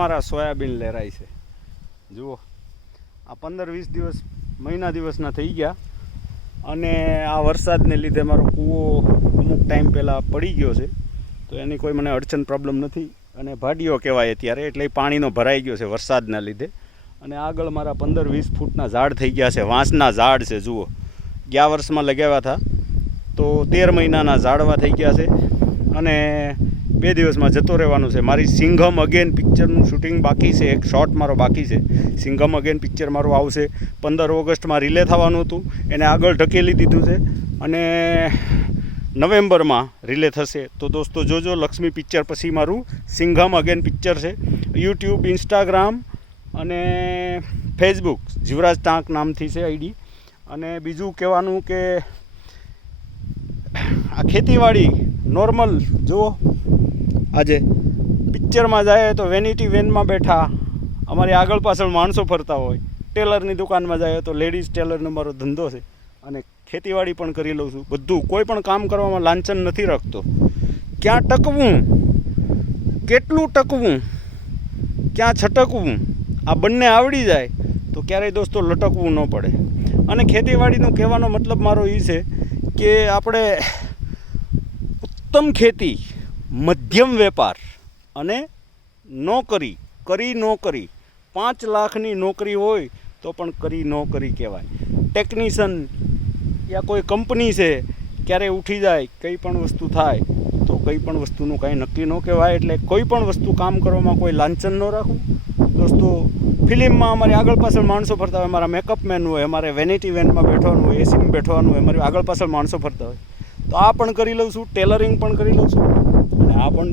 મારા સોયાબીન લેરાય છે. જુઓ, આ 15-20 દિવસ મહિના દિવસના થઈ ગયા અને આ વરસાદને લીધે મારો કૂવો અમુક ટાઈમ પહેલાં પડી ગયો છે. તો એની કોઈ મને અડચણ પ્રોબ્લેમ નથી અને ભાડિયો કહેવાય અત્યારે, એટલે પાણીનો ભરાઈ ગયો છે વરસાદના લીધે. અને આગળ મારા 15-20 ફૂટના ઝાડ થઈ ગયા છે, વાંસના ઝાડ છે. જુઓ, ગયા વર્ષમાં લગાવ્યા હતા તો 13 મહિનાના ઝાડવા થઈ ગયા છે અને 2 દિવસમાં જતો રહેવાનું છે. મારી સિંઘમ અગેન પિક્ચરનું શૂટિંગ બાકી છે, એક શોટ મારો બાકી છે. સિંઘમ અગેન પિક્ચર મારું આવશે 15 ઓગસ્ટમાં રિલે થવાનું હતું, એને આગળ ઢકેલી દીધું છે અને નવેમ્બરમાં રિલે થશે. તો દોસ્તો જોજો, લક્ષ્મી પિક્ચર પછી મારું સિંઘમ અગેન પિક્ચર છે. યુટ્યુબ, ઇન્સ્ટાગ્રામ અને ફેસબુક જીવરાજ ટાંક નામથી છે આઈડી. અને બીજું કહેવાનું કે આ ખેતીવાડી નોર્મલ જુઓ, આજે પિક્ચરમાં જાય તો વેનિટી વેનમાં બેઠા અમારી આગળ પાછળ માણસો ફરતા હોય. ટેલરની દુકાનમાં જાય તો લેડીઝ ટેલરનો મારો ધંધો છે અને ખેતીવાડી પણ કરી લઉં છું. બધું કોઈ પણ કામ કરવામાં લાંછન નથી રાખતો. ક્યાં ટકવું, કેટલું ટકવું, ક્યાં છટકવું, આ બંને આવડી જાય તો ક્યારેય દોસ્તો લટકવું ન પડે. અને ખેતીવાડીનો કહેવાનો મતલબ મારો એ છે કે આપણે ઉત્તમ ખેતી, મધ્યમ વેપાર અને નોકરી, કરી નોકરી, 5 લાખની નોકરી હોય તો પણ કરી નોકરી કહેવાય. ટેકનિશિયન યા કોઈ કંપની છે, ક્યારે ઉઠી જાય, કંઈ પણ વસ્તુ થાય તો કંઈ પણ વસ્તુનું કાંઈ નક્કી ન કહેવાય. એટલે કોઈ પણ વસ્તુ કામ કરવામાં કોઈ લાંછન ન રાખવું. દોસ્તો, ફિલ્મમાં અમારી આગળ પાછળ માણસો ફરતા હોય, અમારા મેકઅપ મેન હોય, અમારે વેનિટી વેનમાં બેઠવાનું હોય, એસીમાં બેઠવાનું હોય, અમારી આગળ પાછળ માણસો ફરતા હોય. તો આ પણ કરી લઉં છું, ટેલરિંગ પણ કરી લઉં છું અને આ પણ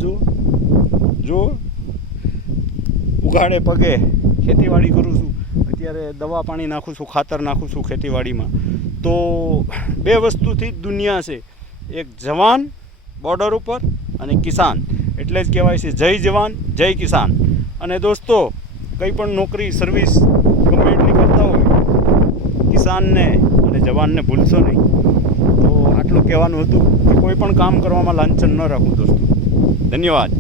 જુઓ ઉઘાડે પગે ખેતીવાડી કરું છું. અત્યારે દવા પાણી નાખું છું, ખાતર નાખું છું ખેતીવાડીમાં. તો 2 વસ્તુથી જ દુનિયા છે, એક જવાન બોર્ડર ઉપર અને કિસાન. એટલે જ કહેવાય છે જય જવાન જય કિસાન. અને દોસ્તો, કંઈ પણ નોકરી સર્વિસ ગમે એટલી કરતા હોય, કિસાનને અને જવાનને ભૂલશો નહીં. તો આટલું કહેવાનું હતું કે કોઈ પણ કામ કરવામાં લાંછન ન રાખવું દોસ્તો. ધન્યવાદ.